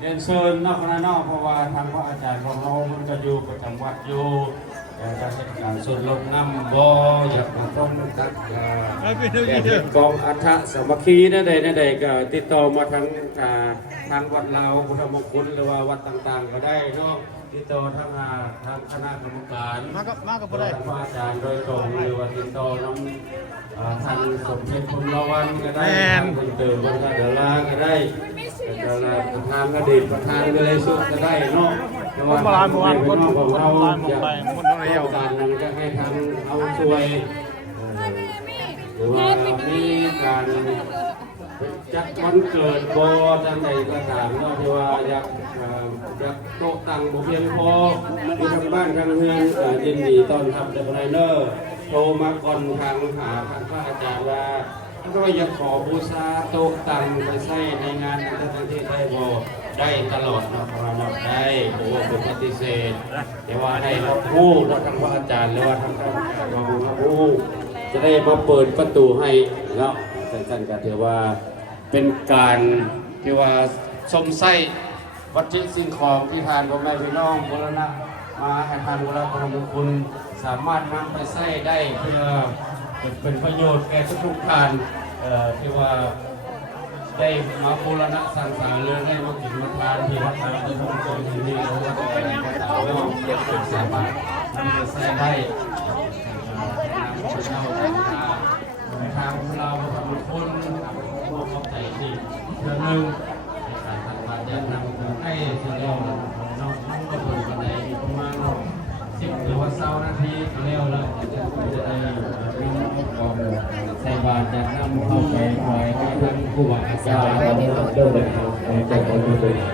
เรียนเชิญนอกคณะนอกเพราะว่าทางพระอาจารย์ของเรามันจะอยู่ประจำวัดอยู่แต่การจัดการส่วนลงน้ำบ่ออยากเป็นต้นตักแต่กองอัฐสามัคคีนั่นใดก็ติดต่อมาทางวัดเราพุทธมงคลหรือว่าวัดต่างๆก็ได้เนาะติดต่อทางคณะกรรมการมากับพระอาจารย์โดยตรงหรือว่าติดต่อน้องทางสมเด็จพระนวันก็ได้ทางคนเติมวันกระเดลาก็ได้ประธานอดีตประธานก็ได้สุดก็ได้เนาะแต่ว่าทางคนของเราจะการนั้นก็ให้ทางเอาช่วยหรือว่ามีการจัดวันเกิดโบจังใดก็ตามเนาะที่ว่าอยากโต๊ะตั้งบุเพียงพอที่ทางบ้านทางเมืองยินดีต้อนรับเด็กไนเนอร์โทรมาก่อนทางหาทางพระอาจารย์ว่าก็อยากขอบูชาโต๊ะตั้งไปใช้ในงานทั้งที่ได้บ่ได้ตลอดนะเราได้โอ้เป็นปฏิเสธแต่ว่าได้รับผู้ทางพระอาจารย์หรือว่าทางเรารับผู้จะได้มาเปิดประตูให้แล้วท่านก็ถือว่าเป็นการที่ว่าสมไส้วัตถุสิ่งของที่ทานพ่อแม่พี่น้องบูรณะมาให้ทานบูรณะพระมงคลสามารถนำไปใช้ได้เพื่อเป็นประโยชน์แก่ทุกท่านที่ว่าได้มาบูรณะสังสรรค์เลยได้มากินมาทานที่วัดทานที่มงคลที่นี่หรือว่าเป็นสามารถนำไปใช้ได้ทางเราทำคุณพวกเขาใจดีเรื่องนึงการทำงานยันนำให้เสร็จแล้วน้องก็ถึงกันในประมาณ10 หรือว่า20 นาทีเร็วแล้วจะได้กองใส่บาตรจะนำเข้าไปปล่อยให้ท่านผู้ว่าอาจารย์เดินเลยครับใจของตัวเอง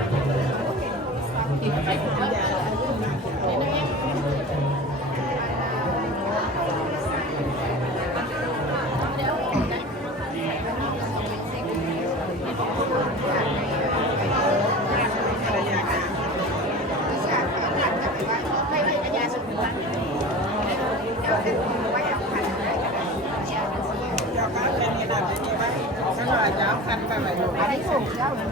อันนี้ถุงเจ้าเลย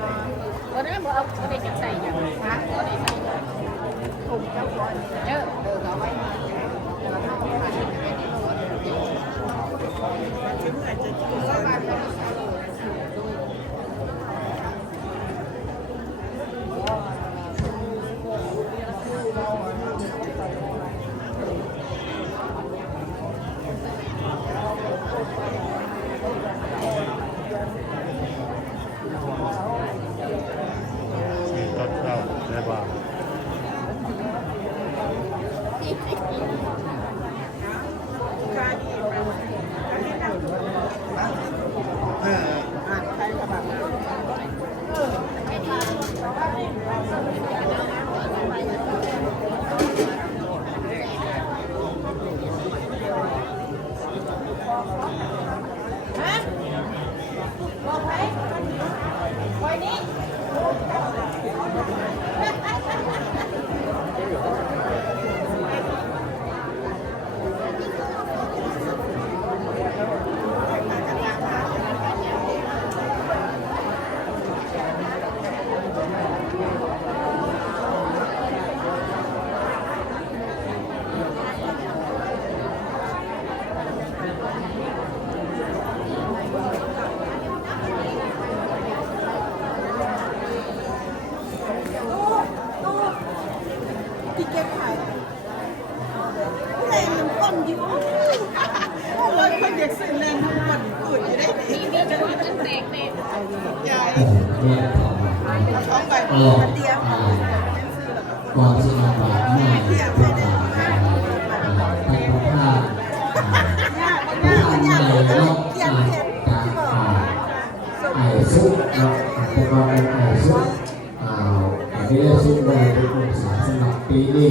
วันนั้นบอกเอาไปจับใส่อย่างฮะเอาไปใส่ถุงเจ้าก่อนเยอะเอาไว้มาแล้วก็เอาไปใส่ในนี้ถึงอาจจะจุดสบายก็มีสารที่เก็บขายแรงมันก้นอยู่เลยคนเด็กสื่อแรงมันก้นอื่นจะได้ดีมีจะว่าจะแตกเลยใหญ่ท้องใบเดียวก่อนที่จะมาไม่ประกาศให้พระธาตุในรอบการไอ้ซุปเนาะแต่ก่อนเป็นไอ้ซุปไม่ได้ซุปเลยเป็นภาษาสำหรับปีนี้